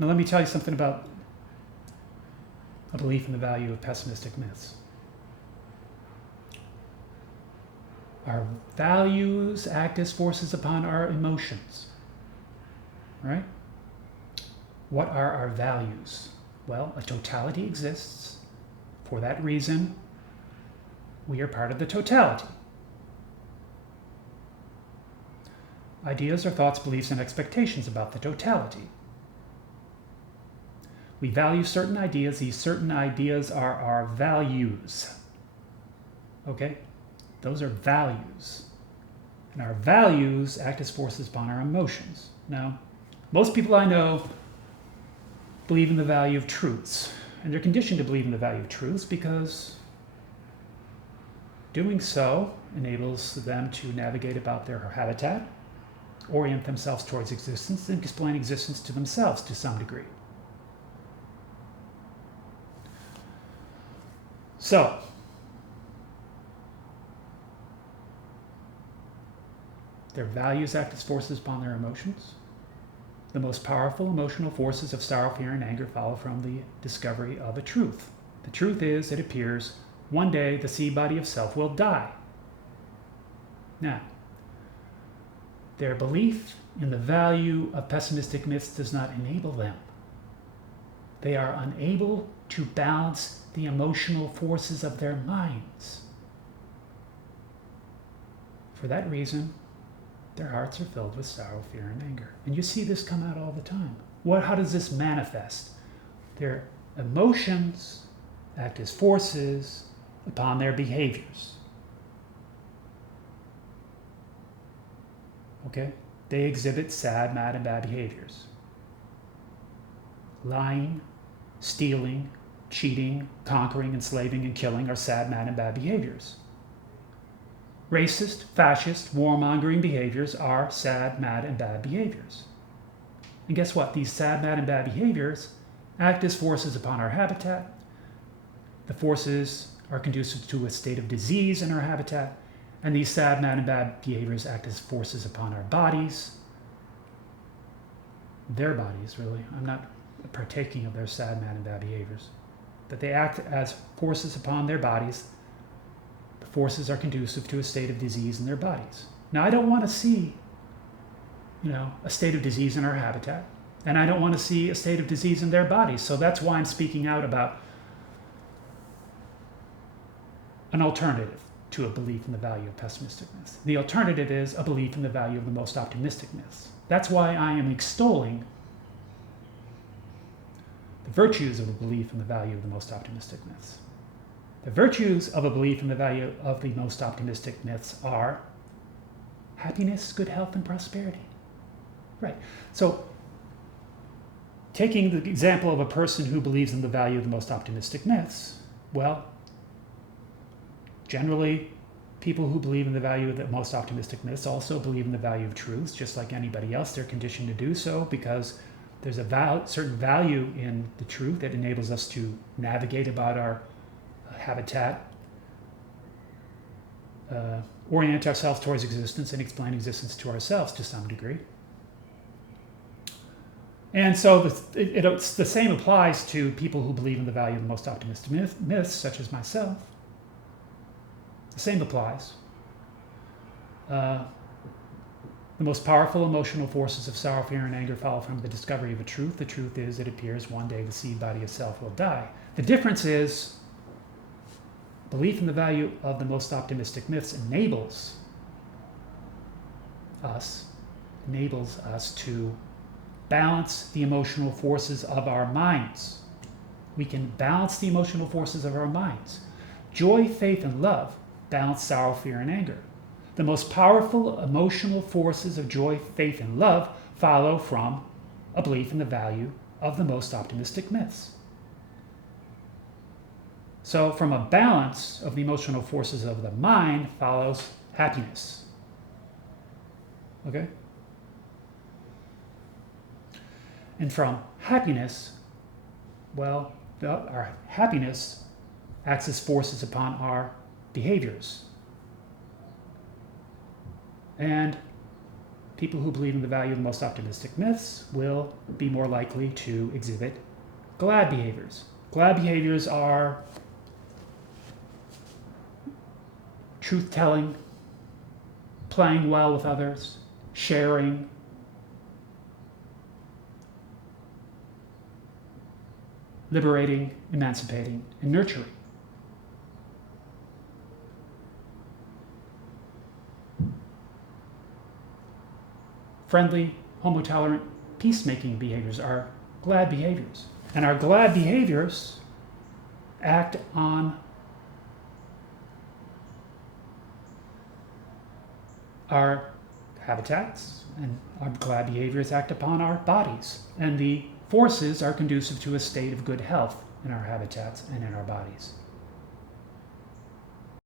Now let me tell you something about a belief in the value of pessimistic myths. Our values act as forces upon our emotions, right? What are our values? Well, a totality exists. For that reason, we are part of the totality. Ideas are thoughts, beliefs, and expectations about the totality. We value certain ideas. These certain ideas are our values. Okay? Those are values. And our values act as forces upon our emotions. Now, most people I know believe in the value of truths. And they're conditioned to believe in the value of truths because doing so enables them to navigate about their habitat, orient themselves towards existence, and explain existence to themselves to some degree. So, their values act as forces upon their emotions. The most powerful emotional forces of sorrow, fear, and anger follow from the discovery of a truth. The truth is, it appears, one day the seed body of self will die. Now, their belief in the value of pessimistic myths does not enable them. They are unable to balance the emotional forces of their minds. For that reason, their hearts are filled with sorrow, fear, and anger. And you see this come out all the time. How does this manifest? Their emotions act as forces upon their behaviors. Okay? They exhibit sad, mad, and bad behaviors. Lying, stealing, cheating, conquering, enslaving, and killing are sad, mad, and bad behaviors. Racist, fascist, warmongering behaviors are sad, mad, and bad behaviors. And guess what? These sad, mad, and bad behaviors act as forces upon our habitat. The forces are conducive to a state of disease in our habitat. And these sad, mad, and bad behaviors act as forces upon our bodies. Their bodies, really. I'm not partaking of their sad, mad, and bad behaviors. But they act as forces upon their bodies. The forces are conducive to a state of disease in their bodies. Now, I don't want to see, a state of disease in our habitat. And I don't want to see a state of disease in their bodies. So that's why I'm speaking out about an alternative to a belief in the value of pessimistic myths. The alternative is a belief in the value of the most optimistic myths. That's why I am extolling the virtues of a belief in the value of the most optimistic myths. The virtues of a belief in the value of the most optimistic myths are happiness, good health, and prosperity. Right. So, taking the example of a person who believes in the value of the most optimistic myths, well, generally, people who believe in the value of the most optimistic myths also believe in the value of truths, just like anybody else. They're conditioned to do so because there's a certain value in the truth that enables us to navigate about our habitat, orient ourselves towards existence, and explain existence to ourselves to some degree. And so it's the same applies to people who believe in the value of the most optimistic myths, such as myself. The same applies. The most powerful emotional forces of sorrow, fear, and anger follow from the discovery of a truth. The truth is, it appears one day the seed body of self will die. The difference is, belief in the value of the most optimistic myths enables us to balance the emotional forces of our minds. We can balance the emotional forces of our minds. Joy, faith, and love balance sorrow, fear, and anger. The most powerful emotional forces of joy, faith, and love follow from a belief in the value of the most optimistic myths. So from a balance of the emotional forces of the mind follows happiness. Okay? And from happiness, well, our happiness acts as forces upon our behaviors. And People who believe in the value of the most optimistic myths will be more likely to exhibit glad behaviors. Glad behaviors are truth-telling, playing well with others, sharing, liberating, emancipating, and nurturing. Friendly, homotolerant, peacemaking behaviors are glad behaviors. And our glad behaviors act on our habitats, and our glad behaviors act upon our bodies. And the forces are conducive to a state of good health in our habitats and in our bodies.